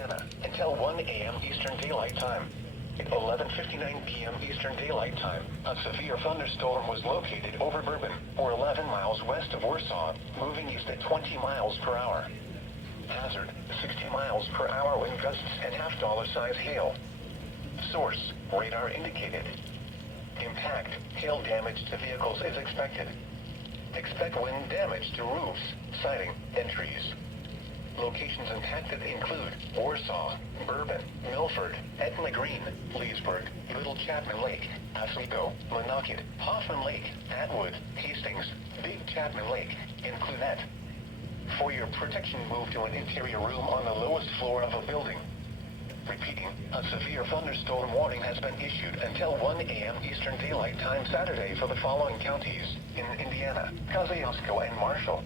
Indiana until 1 a.m. Eastern Daylight Time. At 11:59 p.m. Eastern Daylight Time, a severe thunderstorm was located over Bourbon, or 11 miles west of Warsaw, moving east at 20 miles per hour. Hazard, 60 miles per hour wind gusts and half-dollar-size hail. Source, radar indicated. Impact, hail damage to vehicles is expected. Expect wind damage to roofs, siding, and trees. Locations impacted include Warsaw, Bourbon, Milford, Etna Green, Leesburg, Little Chapman Lake, Oswego, Monocacy, Hoffman Lake, Atwood, Hastings, Big Chapman Lake, and Clunette. For your protection, move to an interior room on the lowest floor of a building. Repeating, a severe thunderstorm warning has been issued until 1 a.m. Eastern Daylight Time Saturday for the following counties in Indiana, Kosciuszko, and Marshall.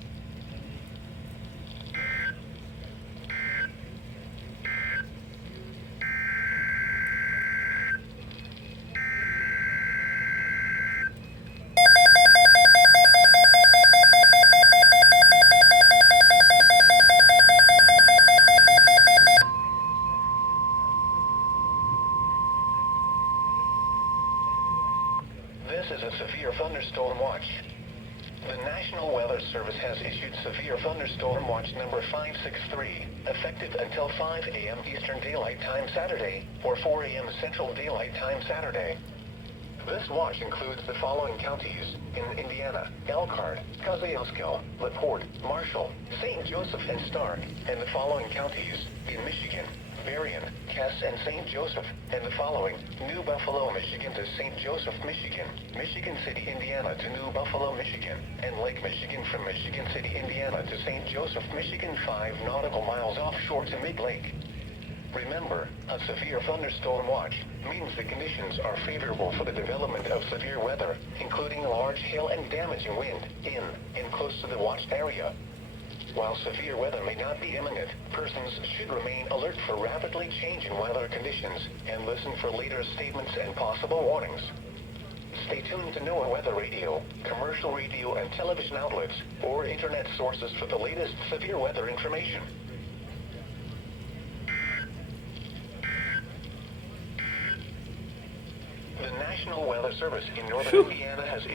This is a severe thunderstorm watch. The National Weather Service has issued severe thunderstorm watch number 563, effective until 5 a.m. Eastern Daylight Time Saturday, or 4 a.m. Central Daylight Time Saturday. This watch includes the following counties in Indiana: Elkhart, Kosciuszko, LaPorte, Marshall, St. Joseph, and Stark, and the following counties in Michigan: Berrien, Cass, and St. Joseph, and the following: New Buffalo, Michigan to St. Joseph, Michigan, Michigan City, Indiana to New Buffalo, Michigan, and Lake Michigan from Michigan City, Indiana to St. Joseph, Michigan, 5 nautical miles offshore to Mid-Lake. Remember, a severe thunderstorm watch means the conditions are favorable for the development of severe weather, including large hail and damaging wind in and close to the watched area. While severe weather may not be imminent, persons should remain alert for rapidly changing weather conditions and listen for later statements and possible warnings. Stay tuned to NWR Weather Radio, commercial radio and television outlets, or internet sources for the latest severe weather information. The National Weather Service in northern Indiana has